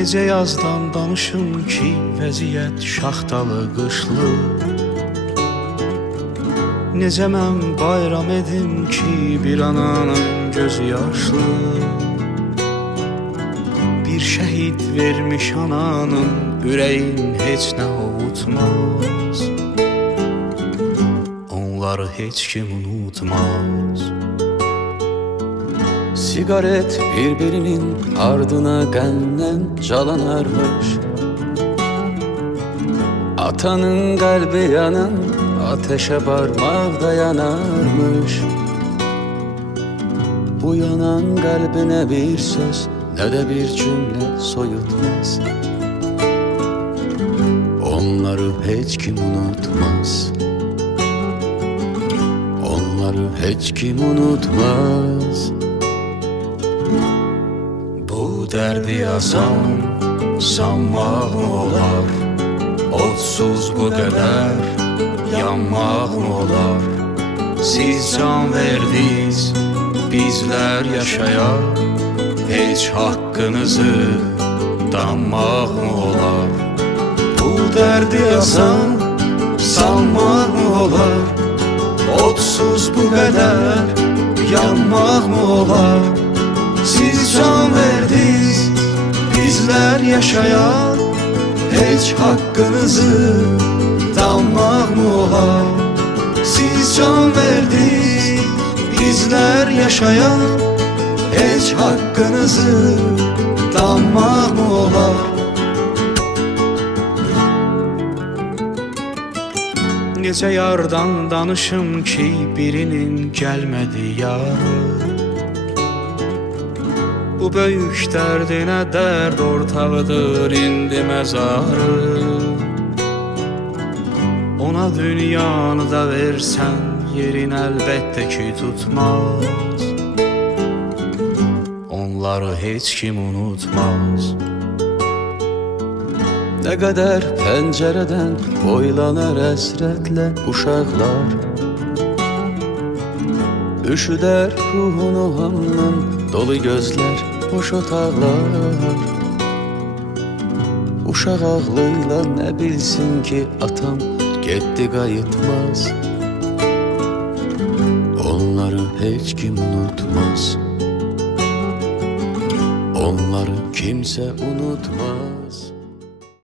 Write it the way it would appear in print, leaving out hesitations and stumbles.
Necə yazdan danışım ki, vəziyyət şaxtalı, qışlı. Necə mən bayram edim ki, bir ananın gözü yaşlı. Bir şəhid vermiş ananın ürəyin heç nə ovutmaz. Onları heç kim unutmaz. Sigaret birbirinin ardına qəndən calanarmış. Atanın qəlbi yanan ateşe parmak dayanarmış. Bu yanan kalbine bir söz ne de bir cümle soyutmaz. Onları hiç kim unutmaz. Onları hiç kim unutmaz. Bu derdi yazan sanmaq mı olar? Otsuz bu kadar yanmaq mı olar? Siz can verdiniz, bizler yaşayaq. Heç haqqınızı danmaq mı olar? Bu derdi yazan sanmaq mı olar? Otsuz bu kadar yanmaq mı olar? Siz can verdiniz, bizler yaşayaq. Heç haqqınızı danmaq mı olar? Siz can verdiniz, bizler yaşayaq. Heç haqqınızı danmaq mı olar? Necə yardan danışım ki, birinin gəlmədi yarı. Bu böyük dərdinə dərd ortağıdır indi məzarı. Ona dünyanı da versən, yerin əlbəttə ki tutmaz. Onları heç kim unutmaz. Ne kadar pencereden boylanar esretle uşaklar. Üşüder ruhunu hamdan dolu gözler, boş otaqlar. Uşaq ağlıyla ne bilsin ki atam gitti qayıtmaz. Onları hiç kim unutmaz. Onları kimse unutmaz.